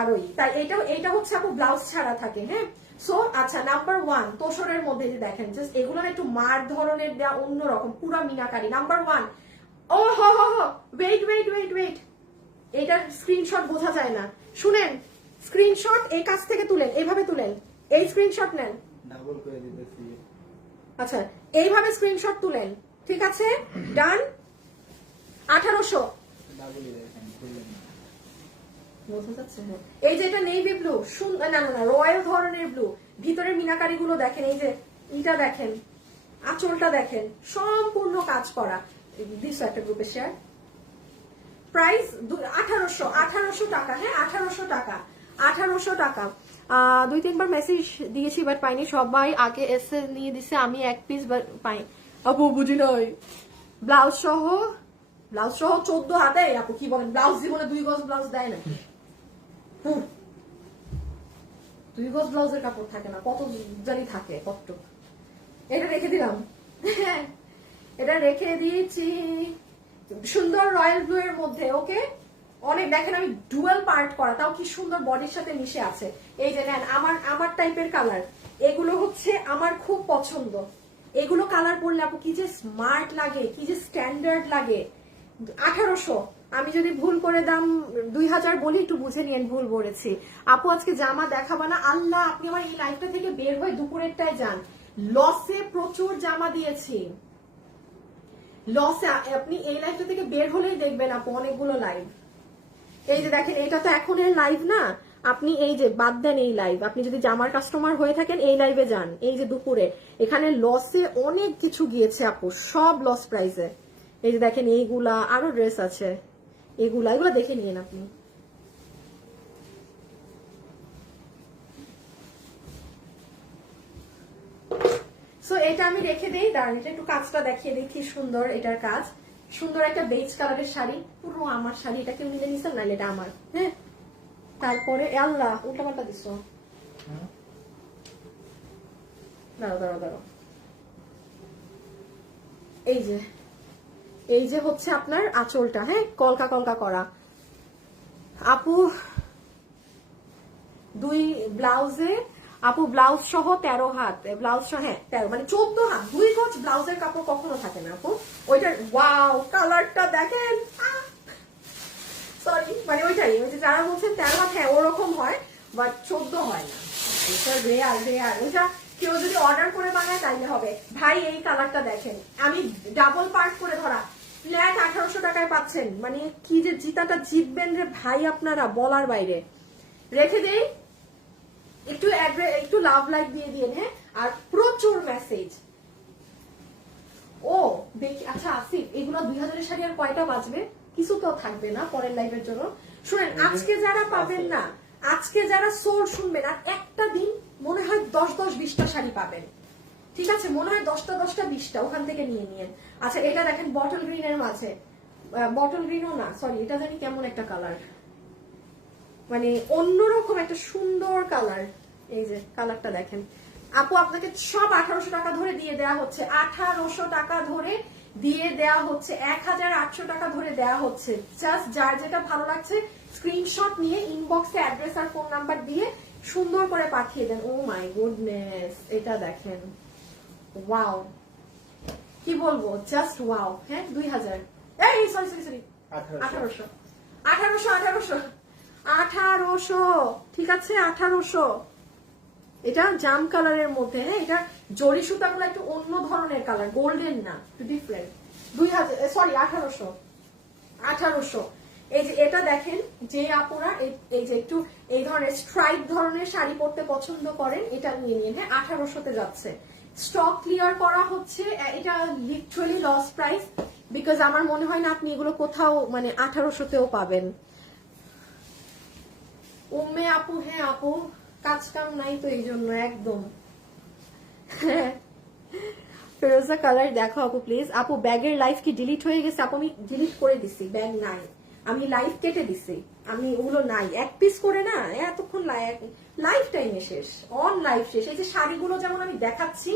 আরোই তাই এটা এটা হচ্ছে আপু ব্লাউজ ছাড়া থাকে হ্যাঁ? সো আচ্ছা নাম্বার ওয়ান তোসরের মধ্যে যে দেখেন জাস্ট এগুলো না একটু মার ধরনের দেওয়া অন্যরকম পুরা মিনাকারি। নাম্বার ওয়ান ও হ হ হ ওয়েট ওয়েট ওয়েট ওয়েট এটার স্ক্রিনশট বোঝা যায় না। শুনেন স্ক্রিনশট এই কাছ থেকে তুলেন এইভাবে তুলেন। এই স্ক্রিনশট নেন। ডাবল করে দিতেছি। আচ্ছা এইভাবে স্ক্রিনশট তুলেন। ঠিক আছে? ডান আঠারোশো ডাবলই দেখেন খুললেন না। বোঝা যাচ্ছে হ্যাঁ। এই যে এটা নেভি ব্লু না না না রয়্যাল ধরনের ব্লু ভিতরের মিনাকারি গুলো দেখেন, এই যে ইটা দেখেন, আঁচলটা দেখেন, সম্পূর্ণ কাজ করা। দিস একটা গ্রুপে শেয়ার প্রাইস আঠারোশো আঠারোশো টাকা হ্যাঁ আঠারোশো টাকা আঠারোশো টাকা। দুই, তিনবার মেসেজ দিয়েছি বাট পাইনি। সবাই আগে এসে নিয়ে দিছে, আমি এক পিস পাই আপু, বুঝি নয় ব্লাউজ সহ ব্লাউজ সহ চোদ্দ হাতে আপু কি বলেন ব্লাউজ জীবনে দুই গজ ব্লাউজ দেয় না। দুই গজ ব্লাউজের কাপড় থাকে না, কত জানি থাকে, কতটুক। এটা রেখে দিলাম। এটা রেখে দিয়েছি। সুন্দর রয়্যাল ব্লু এর মধ্যে, ওকে? অনেক, দেখেন আমি ডুয়াল পার্ট করা, তাও কি সুন্দর বডির সাথে মিশে আছে। এই যে নেন, আমার আমার টাইপের কালার। এগুলো হচ্ছে আমার খুব পছন্দ। এগুলো কালার পরলে আপু কি যে স্মার্ট লাগে, কি যে স্ট্যান্ডার্ড লাগে। আঠারোশো। আমি যদি ভুল করে দাম দুই হাজার বলি, একটু বুঝে নিয়েন ভুল বলেছি। আপু, আজকে জামা দেখাবা না। আল্লাহ, আপনি আমার এই লাইফটা থেকে বের হয়ে দুপুরেরটায় যান। লসে প্রচুর জামা দিয়েছি। লসে আপনি এই লাইভটা থেকে বের হলেই দেখবেন আপু, অনেকগুলো লাইভ এই যে দেখেন, এটা তো এখন এর লাইভ না। আপনি এই যে, বাদ দেন এই লাইভ আপনি যদি জামার কাস্টমার হয়ে থাকেন, এই লাইভে যান। এই যে দুপুরে। এখানে লসে অনেক কিছু গিয়েছে আপু, সব লস প্রাইসে এই যে দেখেন, এইগুলা, আরও ড্রেস আছে। এগুলা এগুলা দেখে নিন আপনি। এটা আমি রেখে দিই। দাঁড়ান, এটা একটু কাজটা দেখিয়ে দিই কি সুন্দর এটার কাজ। সুন্দর একটা বেজ কালারের শাড়ি। পুরো আমার শাড়ি এটা কেউ নিলে নিছেন নাহলে এটা আমার। হ্যাঁ? তারপরে, আল্লাহ উল্টা পাল্টা দিছো। হ্যাঁ? দাঁড়াও দাঁড়াও দাঁড়াও। এই যে। এই যে হচ্ছে আপনার আঁচলটা হ্যাঁ? কলকা কলকা করা। আপু, দুই ব্লাউজে, আপু, ব্লাউজ সহ তেরো হাত ব্লাউজ সহ হ্যাঁ তেরো মানে চোদ্দ হাত, দুই গজ ব্লাউজের কাপড় কখনো থাকে না, আপু। ওইটার, ওয়াও, কালারটা দেখেন সরি মানে ওইটাই, ওই যে যারা বলছেন তেরো হাত হ্যাঁ ওরকম হয় বাট চোদ্দ হয় না। এটা রেয়ার রেয়ার ওইটা কেউ যদি অর্ডার করে বানায়, তাইলে হবে। ভাই, এই কালারটা দেখেন। আমি ডাবল পার্ট করে ধরা ফ্ল্যাট আঠারোশো টাকায় পাচ্ছেন। মানে কি যে জিতাটা জিতবেন রে ভাই আপনারা বলার বাইরে। রেখে দেই একটু একটু লাভ লাইক দিয়ে দিন হ্যাঁ? আর প্রচুর মেসেজ ও দেখি আচ্ছা আসিফ এগুলো দুই হাজারের শাড়ি আর কয়টা বাজবে? কিছু তো থাকবে না পরের লাইভের জন্য। শুনেন আজকে যারা পাবেন না আজকে যারা সোল শুনবেন আর একটা দিন মনে হয় দশ দশ বিশটা শাড়ি পাবেন। ঠিক আছে, মনে হয় দশটা দশটা, বিশটা, ওখান থেকে নিয়ে নিয়েন। আচ্ছা এটা দেখেন বটল গ্রিনের মাঝে। বটল গ্রিনও না সরি এটা জানি কেমন একটা কালার মানে অন্যরকম একটা সুন্দর কালার এই যে কালারটা দেখেন। আপু, আপনাকে সব আঠারোশো টাকা ধরে দিয়ে দেওয়া হচ্ছে। আঠারোশো টাকা ধরে দিয়ে দেওয়া হচ্ছে এক হাজার আটশো টাকা ধরে দেওয়া হচ্ছে। জাস্ট যার যেটা ভালো লাগছে স্ক্রিনশট নিয়ে ইনবক্সে অ্যাড্রেস আর ফোন নাম্বার দিয়ে সুন্দর করে পাঠিয়ে দেন। ও মাই গুডনেস এটা দেখেন। ওয়াও কি বলব? জাস্ট ওয়াও হ্যাঁ? দুই হাজার। এই সরি সরি সরি আঠারোশো। আঠারোশো। আঠারোশো আঠারোশো। ঠিক আছে আঠারোশো। এটা জাম কালারের মধ্যে হ্যাঁ? এটা জরি সুতাগুলো একটু অন্য ধরনের কালার গোল্ডেন না একটু ডিফারেন্ট দুই হাজার সরি আঠারোশো। আঠারোশো। এই যে এটা দেখেন যে আপুরা এই- যে একটু এই ধরনের স্ট্রাইপ ধরনের শাড়ি পরতে পছন্দ করেন এটা নিয়ে নিন হ্যাঁ? আঠারোশোতে যাচ্ছে। স্টক ক্লিয়ার করা হচ্ছে। এটা লিটারালি লস প্রাইস বিকজ আমার মনে হয় না আপনি এগুলো কোথাও মানে আঠারোশোতেও পাবেন। উম্মে আপু হ্যাঁ আপু, কাজ কাম নাই তো এই জন্য, একদম। ফেরোজা কালার দেখো আপু প্লিজ আপু, ব্যাগের লাইফ কি ডিলিট হয়ে গেছে? আপু, আমি ডিলিট করে দিছি, ব্যাগ নাই। আমি লাইফ কেটে দিছি। আমি ওগুলো নাই। এক পিস করে না, এতক্ষণ লাইফ টাইমে শেষ। অন লাইফ শেষ। এই যে শাড়িগুলো যেমন আমি দেখাচ্ছি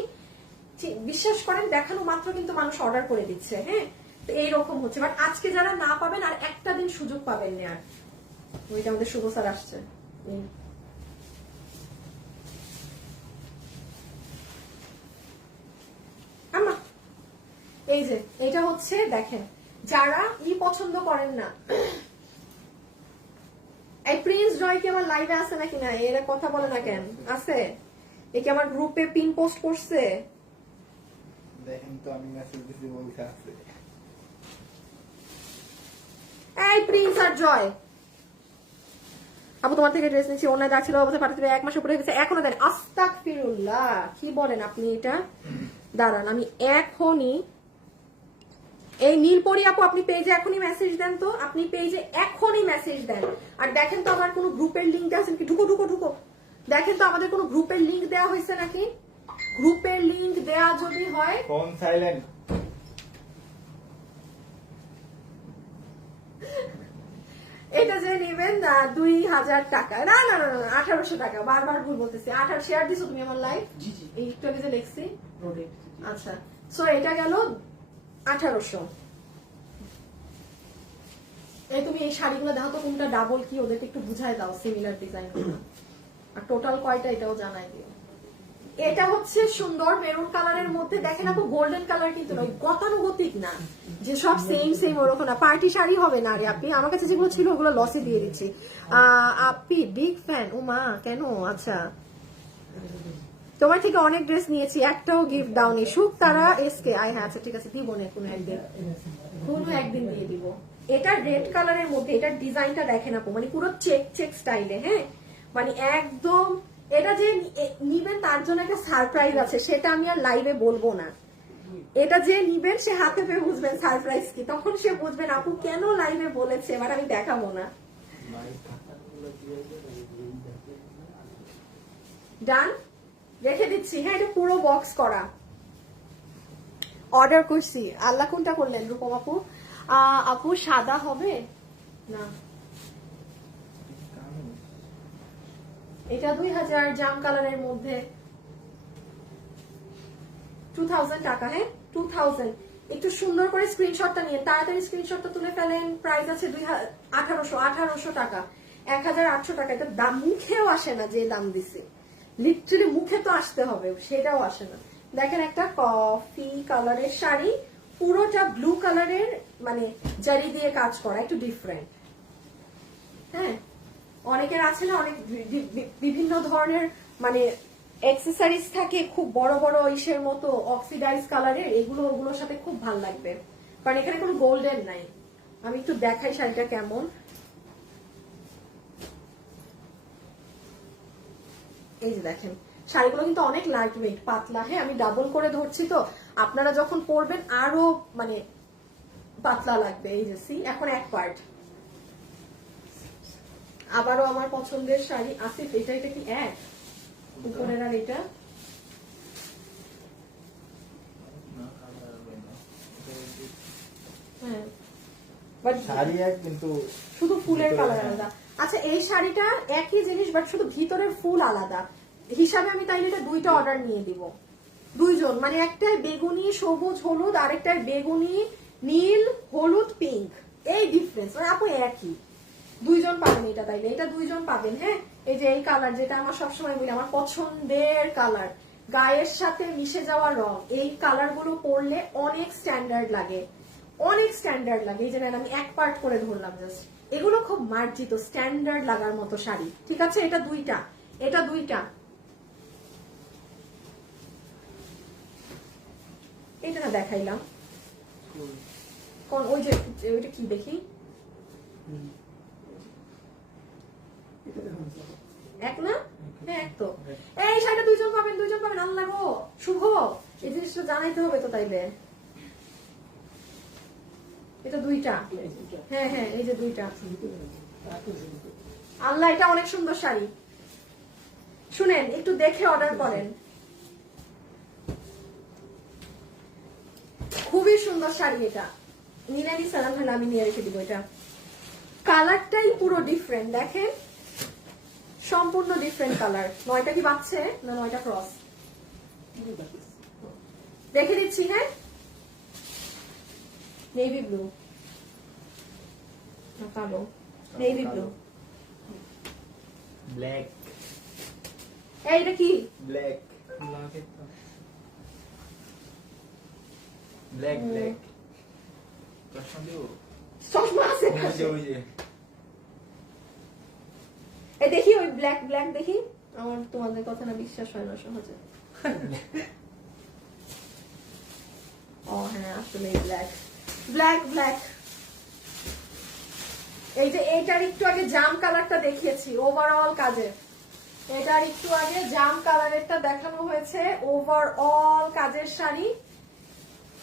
বিশ্বাস করেন, দেখানো মাত্র কিন্তু মানুষ অর্ডার করে দিচ্ছে হ্যাঁ? তো এইরকম হচ্ছে। বাট আজকে যারা না পাবেন, আর একটা দিন সুযোগ পাবেন না আর। ওইটা আমাদের শুভ স্যার আসছে। এই। যে, এটা হচ্ছে, দেখেন যারা ই পছন্দ করেন না। এই প্রিন্স জয় কি আমার লাইভে আছে নাকি না? এরা কথা বলে না কেন? আছে? এ কি আমার গ্রুপে পিন পোস্ট করছে? দেখেন তো আমি মেসেজ দিছি বলতে আছে। এই প্রিন্স আর জয় আপু তোমার থেকে ড্রেস নিচ্ছি অন্যায় দাগ ছিল অবশ্যই পাঠাতে এক মাস উপরে গেছে এখনও দেন। আস্তাক ফিরুল্লাহ কি বলেন আপনি এটা? দাঁড়ান আমি এখনই এই নীলপরি আপু আপনি পেজে এখনই মেসেজ দেন তো। আপনি পেজে এখনই মেসেজ দেন। আর দেখেন তো আমার কোনো গ্রুপের লিঙ্ক আছে নাকি? ঢুকো ঢুকো ঢুকো। দেখেন তো আমাদের কোনো গ্রুপের লিঙ্ক দেওয়া হয়েছে নাকি? গ্রুপের লিঙ্ক দেওয়া যদি হয় ফোন সাইলেন্ট এটা যে নেবেন দুই হাজার টাকা। না না না না, আঠারোশো টাকা। বারবার ভুল বলতেছি। আঠারো শেয়ার দিছো তুমি আমার লাইভ জি জি। এই একটু আগে যে লিখছি আচ্ছা। সো এটা গেল আঠারোশো। এই তুমি এই শাড়িগুলো দেখো তো, কোনটা ডাবল কি, ওদেরকে একটু বুঝাই দাও সিমিলার ডিজাইন আর টোটাল কয়টা, এটাও জানাই দিও। এটা হচ্ছে সুন্দর মেরুন কালারের মধ্যে, দেখেন আপু গোল্ডেন কালার কিন্তু নয়, গতানুগতিক না। যে সব সেম সেম ওরকম না। পার্টি শাড়ি হবে না রে আপনি, আমার কাছে যেগুলো ছিল, ওগুলো লসে দিয়ে দিচ্ছি। আপনি বিগ ফ্যান ও মা কেন? আচ্ছা। তোমার থেকে অনেক ড্রেস নিয়েছি একটাও গিফট দাওনি। সুখ তারা এসকে। আয় হ্যাঁ আচ্ছা ঠিক আছে দিব না কোনো একদিন। কোনো একদিন দিয়ে দিব। এটা রেড কালারের মধ্যে এটার ডিজাইনটা দেখেন আপু মানে পুরো চেক চেক স্টাইলে হ্যাঁ? মানে একদম এটা যে নিবেন তার জন্য একটা সারপ্রাইজ আছে সেটা আমি আর লাইভে বলব না। এটা যে নিবেন সে হাতে পেয়ে বুঝবেন সারপ্রাইজ কি। তখন সে বুঝবেন আপু কেন লাইভে বলেছে? এবার আমি দেখাবো না। ডান রেখে দিচ্ছি। হ্যাঁ এটা পুরো বক্স করা। অর্ডার করছি। আল্লাহ কোনটা করলেন রূপম আপু আপু, সাদা হবে? না। এটা দুই হাজার জাম কালারের মধ্যে। টু থাউজেন্ড টাকা হ্যাঁ? টু থাউজেন্ড একটু সুন্দর করে স্ক্রিনশটটা নিয়ে, তাড়াতাড়ি স্ক্রিনশটটা তুলে ফেলেন। প্রাইস আছে দুই আঠারোশো আঠারোশো টাকা। এক হাজার আটশো টাকা। এটা দাম, মুখেও আসে না যে দাম দিছে। লিটারালি মুখে তো আসতে হবে, সেটাও আসে না। দেখেন একটা কফি কালারের শাড়ি, পুরোটা ব্লু কালারের মানে জারি দিয়ে কাজ করা, একটু ডিফারেন্ট হ্যাঁ অনেকের আছে না, অনেক বিভিন্ন ধরনের মানে এক্সেসরিজ থাকে, খুব বড় বড় ইসের মতো অক্সিডাইজ কালারের এগুলো, ওগুলোর সাথে খুব ভালো লাগবে। কারণ এখানে কোনো গোল্ডেন নাই। আমি একটু দেখাই শাড়িটা কেমন। এই যে দেখেন শাড়িগুলো কিন্তু অনেক লাইট ওয়েট পাতলা। হ্যাঁ আমি ডাবল করে ধরছি তো। আপনারা যখন পরবেন আরও মানে পাতলা লাগবে। এই যে সি এখন এক পার্ট আবারও আমার পছন্দের শাড়ি আসিফ। এটা এটা কি এক? উপরের আর এটা? হ্যাঁ। বাট শাড়ি এক কিন্তু শুধু ফুলের কালার হ্যাঁ। আলাদা। আচ্ছা এই শাড়িটা একই জিনিস বাট শুধু ভিতরের ফুল আলাদা। হিসাবে আমি তাইলে এটা দুইটা অর্ডার নিয়ে দিব। দুইজন মানে একটাই বেগুনি, সবুজ, হলুদ আরেকটার বেগুনি, নীল, হলুদ পিঙ্ক এই ডিফারেন্স মানে আপু একই। দুইজন পাবেন এটা তাইলে, এটা দুইজন পাবেন হ্যাঁ? এই যে এই কালার যেটা আমার সবসময় বলি, আমার পছন্দের কালার গায়ের সাথে মিশে যাওয়া রং, এই কালারগুলো পরলে অনেক স্ট্যান্ডার্ড লাগে। অনেক স্ট্যান্ডার্ড লাগে। এই যে আমি এক পার্ট করে ধরলাম জাস্ট এগুলো খুব মার্জিত স্ট্যান্ডার্ড লাগার মতো শাড়ি। ঠিক আছে? এটা দুইটা। এটা দুইটা। এটা না দেখাইলাম ওই যে ওইটা কি দেখি? এক না? হ্যাঁ এক তো। এই শাড়িটা দুইজন পাবেন দুইজন পাবেন। আল্লাহ গো, শুভ। এই জিনিসটা জানাইতে হবে তো তাইলে। এটা দুইটা। হ্যাঁ হ্যাঁ এই যে দুইটা। আল্লাহ, এটা অনেক সুন্দর শাড়ি। শুনেন, একটু দেখে অর্ডার করেন। খুবই সুন্দর শাড়ি এটা। নিরানি সালাম হলে আমি নিয়ে রেখে দিব এটা। কালারটাই পুরো ডিফারেন্ট দেখেন? সম্পূর্ণ ডিফারেন্ট কালার। নয়টা কি বাচ্চে না নয়টা ক্রস দেখে দিচ্ছি হ্যাঁ? নেভি ব্লু কালো নেভি ব্লু ব্ল্যাক এই কি ব্ল্যাক ব্ল্যাক ব্ল্যাক প্রশ্ন দিব চশমা আছে ওই ওই যে এই দেখি ওই ব্ল্যাক ব্ল্যাক দেখি আমার তোমাদের কথা না বিশ্বাস হয় না সহজে ও হ্যাঁ আসলে ব্ল্যাক ব্ল্যাক ব্ল্যাক এই যে এইটার একটু আগে জাম কালারটা দেখিয়েছি ওভারঅল কাজে এটার একটু আগে জাম কালারেরটা দেখানো হয়েছে ওভারঅল কাজের শাড়ি।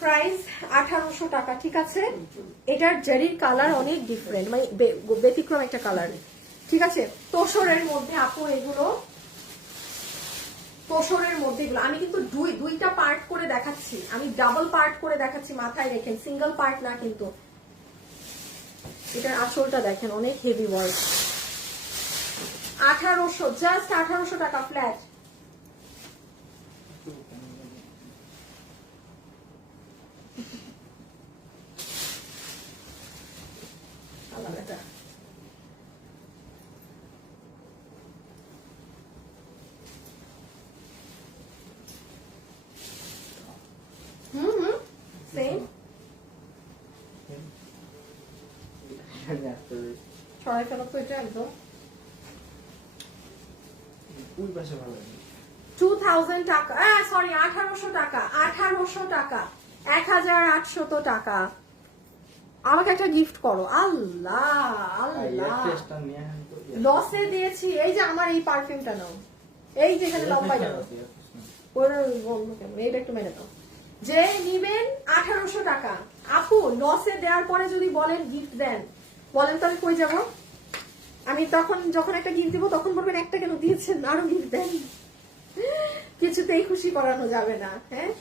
প্রাইস আঠারোশো টাকা, ঠিক আছে? এটার জেরির কালার অনেক ডিফারেন্ট মানে ব্যতিক্রম একটা কালার। ঠিক আছে? তোষরের মধ্যে আপু এগুলো তোষরের মধ্যে এগুলো। আমি কিন্তু দুই দুইটা পার্ট করে দেখাচ্ছি। আমি ডাবল পার্ট করে দেখাচ্ছি মাথায় রেখেন। সিঙ্গেল পার্ট না কিন্তু। এটার আসলটা দেখেন, অনেক হেভি ওয়ার্ক আঠারোশো জাস্ট আঠারোশো টাকা ফ্ল্যাট আলাদাটা হুম হুম সেম ফেলো তো এটা একদম? ওই পাশে ভালো লাগে? টু থাউজেন্ড টাকা সরি আঠারোশো টাকা আঠারোশো টাকা এক হাজার আটশত টাকা। আমাকে একটা গিফট করো। আল্লাহ আল্লাহ। লসে দিয়েছি এই যে আমার এই পারফিউমটা নাও। এই যে এখানে লম্বাই নাও ওর এইটা একটু মেরে দাও। যে নিবেন আঠারোশো টাকা। আপু লসে দেওয়ার পরে যদি বলেন গিফট দেন। বলেন তো আমি কই যাব? আমি তখন যখন একটা গিফট দিব, তখন বলবেন একটা কেন দিয়েছেন? আরও গিফট দেন। কিছুতেই খুশি করানো যাবে না হ্যাঁ?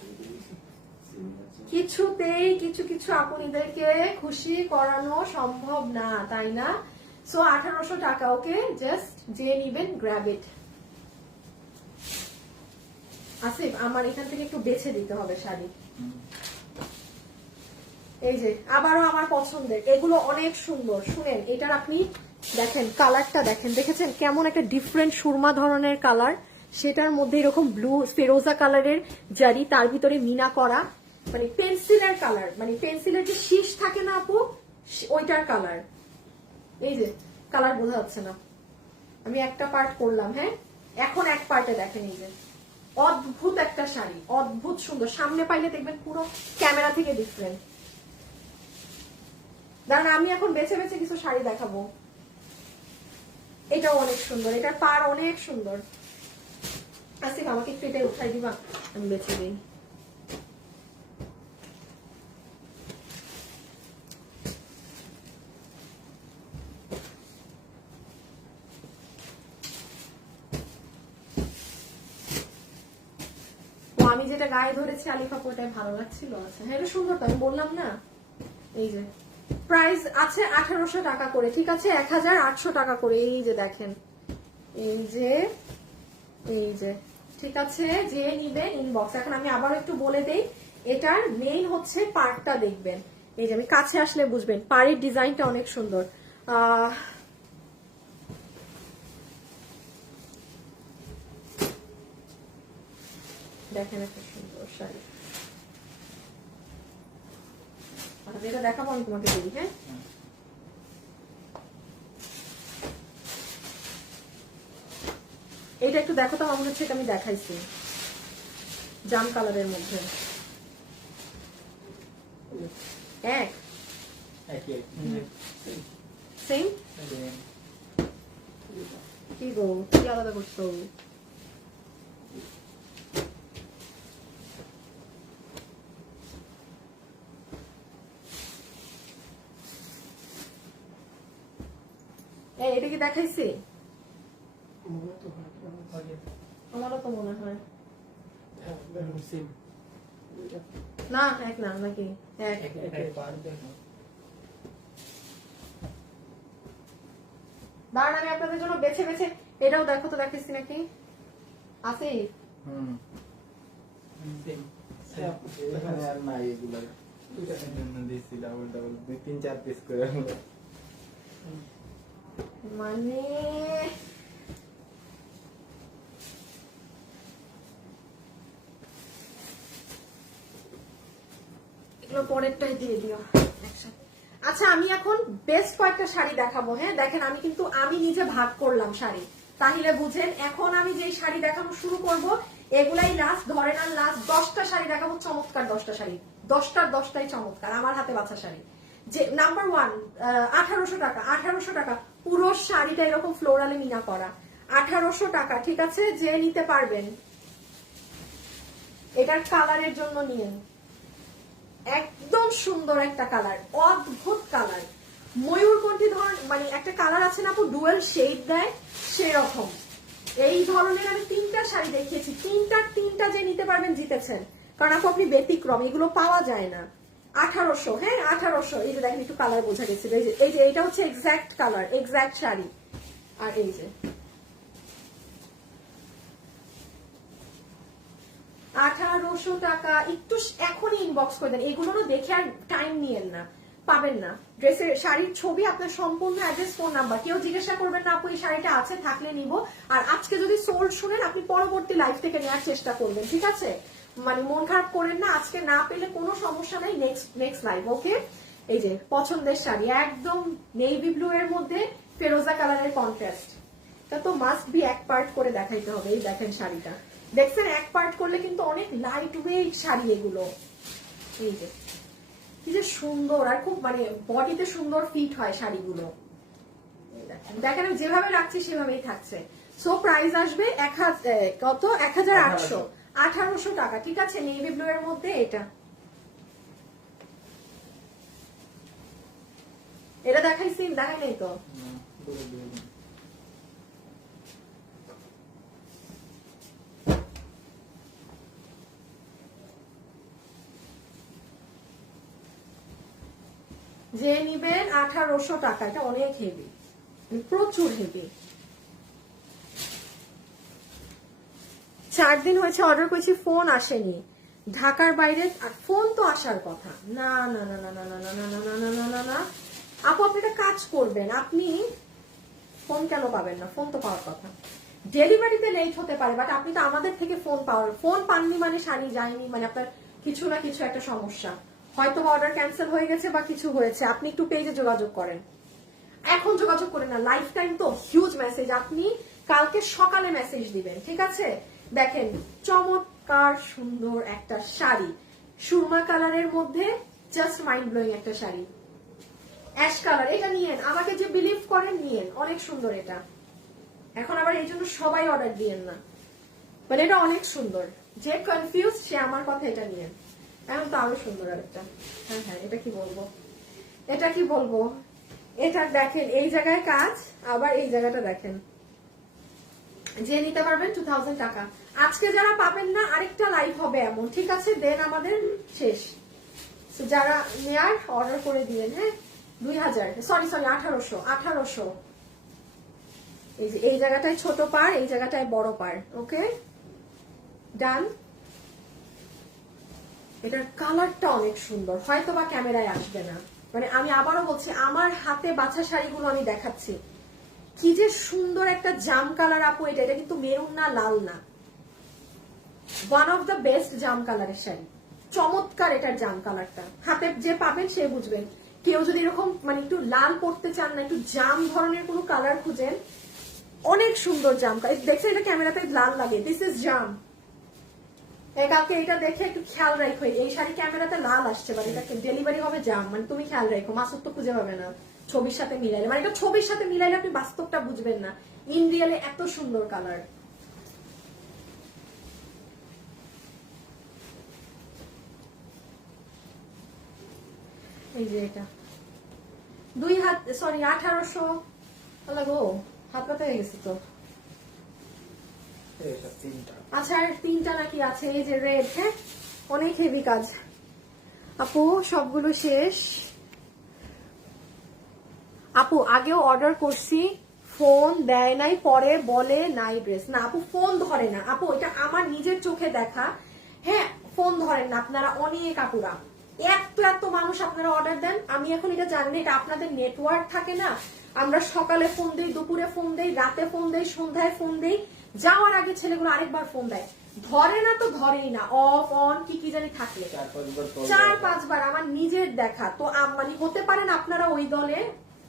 কিছুতেই কিছু কিছু আপুনিদেরকে খুশি করানো সম্ভব না, তাই না? সো আঠারোশো টাকা, ওকে? জাস্ট যে নিবেন গ্র্যাব আসিফ, আমার এখান থেকে একটু বেছে দিতে হবে শাড়ি। এই যে, আবারও আমার পছন্দের। এগুলো অনেক সুন্দর। শুনেন, এটার আপনি দেখেন, কালারটা দেখেন। দেখেছেন কেমন একটা ডিফারেন্ট সুরমা ধরনের কালার? সেটার মধ্যে এরকম ব্লু ফেরোজা কালারের জারি, তার ভিতরে মিনা করা মানে পেন্সিলের কালার মানে পেন্সিলের যে শীষ থাকে না আপু ওইটার কালার। এই যে, কালার বোঝা যাচ্ছে না। আমি একটা পার্ট করলাম হ্যাঁ? এখন এক পার্টে দেখেন এই যে। অদ্ভুত একটা শাড়ি, অদ্ভুত সুন্দর। সামনে পাইলে দেখবেন পুরো ক্যামেরা থেকে ডিফারেন্ট দাঁড়ান, আমি এখন বেছে বেছে কিছু শাড়ি দেখাবো। এটাও অনেক সুন্দর, এটার পার অনেক সুন্দর। আসিফ, আমাকে একটু এটা উঠাই দিবা? আমি বেছে দিই। আমি যেটা গায়ে ধরেছি আলিফা, ওটাই ভালো লাগছিল। আচ্ছা হ্যাঁ এটা সুন্দর তো, আমি বললাম না। এই যে। প্রাইস আছে আঠারোশো টাকা করে, ঠিক আছে? এক হাজার আটশো টাকা করে। এই যে দেখেন, এই যে এই যে, ঠিক আছে? যে নিবেন ইনবক্স এখন আমি আবার একটু বলে দেই, এটার মেইন হচ্ছে পার্টটা দেখবেন। এই যে আমি কাছে আসলে বুঝবেন, পাড়ির ডিজাইনটা অনেক সুন্দর। দেখেন একটা সুন্দর শাড়ি। আচ্ছা, যেটা দেখাবো আমি তোমাকে দিই হ্যাঁ? এইটা একটু দেখো তো আমার মনে হচ্ছে আমি দেখাইছি জাম কালারের মধ্যে। এক। সেম কি গো কি আলাদা করছ? এটা কি দেখাইছি? আমারও তো মনে হয়। না এক না নাকি? এক। দাঁড়ান আমি আপনাদের জন্য বেছে বেছে এটাও দেখো তো দেখেছি নাকি? আছে? হুম। আর নাই এগুলো। দুই তিন চার পিস করে। মানে পরেরটাই দিয়ে আচ্ছা, এখন বেস্ট কয়েকটা শাড়ি দেখাবো হ্যাঁ? দেখেন, আমি কিন্তু, আমি নিজে ভাগ করলাম শাড়ি। তাহলে বুঝেন, এখন আমি যেই শাড়ি দেখানো শুরু করব, এগুলাই লাস্ট ধরেন আর লাস্ট দশটা শাড়ি দেখাবো, চমৎকার দশটা শাড়ি। দশটার দশটাই চমৎকার, আমার হাতে বাছা শাড়ি। যে নাম্বার ওয়ান আঠারোশো টাকা আঠারোশো টাকা। পুরো শাড়িটা এরকম ফ্লোরালে মিনা করা। আঠারোশো টাকা, ঠিক আছে? যে নিতে পারবেন। এটার কালারের জন্য নিয়েন একদম সুন্দর একটা কালার অদ্ভুত কালার ময়ূরকণ্ঠী ধর মানে একটা কালার আছে না ডুয়েল শেড দেয়, সেরকম। এই ধরনের আমি তিনটা শাড়ি দেখিয়েছি। তিনটা তিনটা যে নিতে পারবেন জিতেছেন। কারণ আপু, আপনি ব্যতিক্রম, এগুলো পাওয়া যায় না। আঠারোশো হ্যাঁ আঠারোশো। এই যে দেখেন, একটু কালার বোঝা গেছিল। এই যে এই যে, এটা হচ্ছে এক্সাক্ট কালার এক্সাক্ট শাড়ি। আর এই যে। আঠারোশো টাকা, একটু এখনই ইনবক্স করে দেন। এগুলোরও দেখে আর টাইম নিয়েন না, পাবেন না। ড্রেসের, শাড়ির ছবি, আপনার সম্পূর্ণ অ্যাড্রেস ফোন নাম্বার কেউ জিজ্ঞাসা করবেন না, আপু, এই শাড়িটা আছে, থাকলে নিব। আর আজকে যদি সোল্ড শুনেন, আপনি পরবর্তী লাইফ থেকে নেওয়ার চেষ্টা করবেন, ঠিক আছে? মানে মন খারাপ করেন না, আজকে না পেলে কোনো সমস্যা নাই নেক্সট লাইভ ওকে এই যে, পছন্দের শাড়ি, একদম নেভি ব্লু এর মধ্যে ফেরোজা কালারের কন্ট্রাস্ট তা তো মাস্ট বি এক পার্ট করে দেখাইতে হবে এই দেখেন শাড়িটা। দেখছেন, এক পার্ট করলে কিন্তু অনেক লাইট ওয়েট শাড়ি এগুলো। এই যে, কি যে সুন্দর, আর খুব মানে বডিতে সুন্দর ফিট হয় শাড়িগুলো। দেখেন দেখেন যেভাবে রাখছি সেভাবেই থাকছে। সো প্রাইস আসবে এক হাজার কত এক হাজার আটশো। আঠারোশো টাকা, ঠিক আছে? নেভি ব্লু এর মধ্যে এটা। এটা দেখাইছি দেখাই নাই তো। যে নিবেন আঠারোশো টাকা, এটা অনেক হেভি প্রচুর হেভি চার দিন হয়েছে অর্ডার করেছি ফোন আসেনি ঢাকার বাইরে ফোন তো আসার কথা না না না না না না না না না না না না না আপু আপনি একটা কাজ করবেন আপনি ফোন কেন পাবেন না ফোন তো পাওয়ার কথা ডেলিভারিতে লেট হতে পারে বাট আপনি তো আমাদের থেকে ফোন পাওয়ার ফোন পাননি মানে শাড়ি যায়নি মানে আপনার কিছু না কিছু একটা সমস্যা হয়তো অর্ডার ক্যান্সেল হয়ে গেছে বা কিছু হয়েছে আপনি একটু পেজে যোগাযোগ করেন এখন যোগাযোগ করেন না লাইফ টাইম তো হিউজ মেসেজ আপনি কালকে সকালে মেসেজ দিবেন ঠিক আছে দেখেন, চমৎকার সুন্দর একটা শাড়ি। সুরমা কালারের মধ্যে জাস্ট মাইন্ড ব্লোয়িং একটা শাড়ি। অ্যাশ কালার এটা নিয়েন, আমাকে যে বিলিভ করেন নিয়েন, অনেক সুন্দর এটা। এখন আবার এই জন্য সবাই অর্ডার দিয়েন না। মানে এটা অনেক সুন্দর। যে কনফিউজ সে আমার কথা এটা নিয়েন। এখন তো আরও সুন্দর একটা হ্যাঁ হ্যাঁ এটা কি বলব? এটা কি বলব? এটা দেখেন, এই জায়গায় কাজ, আবার এই জায়গাটা দেখেন। যে নিতে পারবেন টু টাকা। আজকে যারা পাবেন না, আরেকটা লাইভ হবে এমন, ঠিক আছে? দেন আমাদের শেষ। যারা নেয়ার অর্ডার করে দিবেন হ্যাঁ? দুই হাজার। সরি সরি আঠারোশো আঠারোশো। এই যে, এই জায়গাটায় ছোট পার এই জায়গাটায় বড় পার ওকে ডান এটার কালারটা অনেক সুন্দর। হয়তো বা ক্যামেরায় আসবে না। মানে আমি আবারও বলছি, আমার হাতে বাছা শাড়িগুলো আমি দেখাচ্ছি। কি যে সুন্দর একটা জাম কালার, আপু, এটা এটা কিন্তু মেরুন না, লাল না। ওয়ান অফ দ্য বেস্ট জাম কালারের শাড়ি। চমৎকার এটার জাম কালারটা। হাতে যে পাবেন সে বুঝবেন। কেউ যদি এরকম মানে একটু লাল পড়তে চান না, একটু জাম ধরনের কোনো কালার খুঁজেন, অনেক সুন্দর জাম কালার। দেখছেন, এটা ক্যামেরাতে লাল লাগে। দিস ইজ জাম কালকে এটা দেখে একটু খেয়াল রাখো, এই শাড়ি ক্যামেরাতে লাল আসছে মানে এটা ডেলিভারি হবে জাম মানে তুমি খেয়াল রাখো মাসুক তো খুঁজে পাবে না, ছবির সাথে মিলাইলে। মানে এটা ছবির সাথে মিলাইলে আপনি বাস্তবটা বুঝবেন না ইন রিয়েলে এত সুন্দর কালার এই যে এটা। দুই হাত সরি আঠারোশো হাত পাতা হয়ে গেছে তো। আচ্ছা আর তিনটা নাকি আছে? এই যে রেড হ্যাঁ? অনেক হেভি কাজ। আপু, সবগুলো শেষ। আপু, আগেও অর্ডার করছি। ফোন দেয় নাই, পরে বলে নাই ড্রেস না, আপু, ফোন ধরে না। আপু, এটা আমার নিজের চোখে দেখা। হ্যাঁ ফোন ধরেন না, আপনারা অনেক আপুরা। এত এত মানুষ আপনারা অর্ডার দেন। আমি এখন এটা জানি না, এটা আপনাদের নেটওয়ার্ক থাকে না। আমরা সকালে ফোন দেই, দুপুরে ফোন দেই, রাতে ফোন দেই, সন্ধ্যায় ফোন দেই। যাওয়ার আগে ছেলেগুলো আরেকবার ফোন দেয়। ধরে না তো ধরেই না অফ অন কি কি জানি থাকলে চার পাঁচবার আমার নিজের দেখা। তো মানে হতে পারেন আপনারা ওই দলে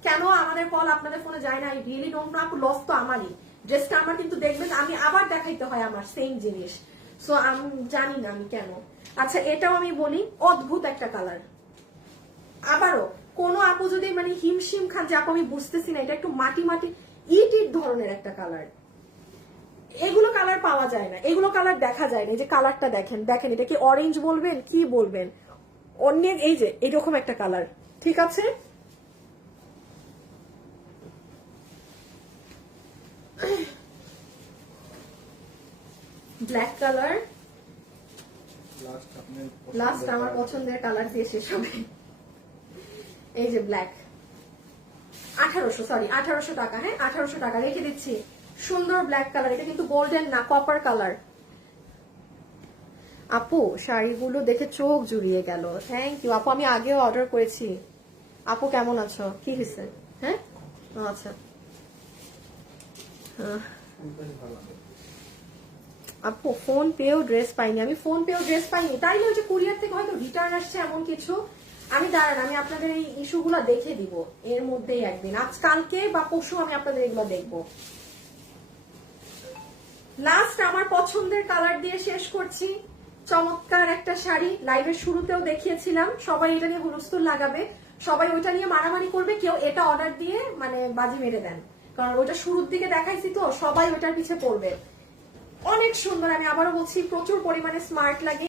কেন আমাদের কল আপনাদের ফোনে যায় না? I really don't know loss তো আমারই। ড্রেসটা আমার কিন্তু দেখবেন আমি আবার দেখাইতে হয় আমার সেম জিনিস। সো আমি জানি না আমি কেন। আচ্ছা এটাও আমি বলি অদ্ভুত একটা কালার আবারও কোন আপু যদি মানে হিমশিম খান যে আপু আমি বুঝতেছি না এটা একটু মাটি মাটি ইট ইট ধরনের একটা কালার এগুলো কালার পাওয়া যায় না। এগুলো কালার দেখা যায় না। এই যে কালারটা দেখেন দেখেন এটা কি অরেঞ্জ বলবেন কি বলবেন? অন্যের এই যে এরকম একটা কালার ঠিক আছে? ব্ল্যাক কালার লাস্ট আমার পছন্দের কালার দিয়ে শেষ হবে। এই যে ব্ল্যাক আঠারোশো সরি আঠারোশো টাকা হ্যাঁ? আঠারোশো টাকা রেখে দিচ্ছি। সুন্দর ব্ল্যাক কালার এটা কিন্তু গোল্ডেন না কপার কালার আপু, শাড়িগুলো দেখে চোখ জুড়িয়ে গেল। থ্যাংক ইউ আপু, আমি আগেও অর্ডার করেছি। আপু, কেমন আছো? কি হয়েছে? হ্যাঁ? আচ্ছা। আপু ফোন পেয়েও ড্রেস পাইনি। আমি ফোন পেয়েও ড্রেস পাইনি। তাই যে কুরিয়ার থেকে হয়তো রিটার্ন আসছে এমন কিছু? আমি দাঁড়ান, আমি আপনাদের এই ইস্যুগুলো দেখে দিব। এর মধ্যেই একদিন। আজ কালকে বা পরশু আমি আপনাদের এগুলো দেখব। লাস্ট আমার পছন্দের কালার দিয়ে শেষ করছি। চমৎকার একটা শাড়ি। লাইভের শুরুতেও দেখিয়েছিলাম। সবাই এটা নিয়ে হুলস্থুল লাগাবে। সবাই ওইটা নিয়ে মারামারি করবে। কেউ এটা অর্ডার দিয়ে মানে বাজি মেরে দেন। কারণ ওইটা শুরুর দিকে দেখাইছি তো, সবাই ওইটার পিছে পড়বে। অনেক সুন্দর, আমি আবারও বলছি, প্রচুর পরিমাণে স্মার্ট লাগে।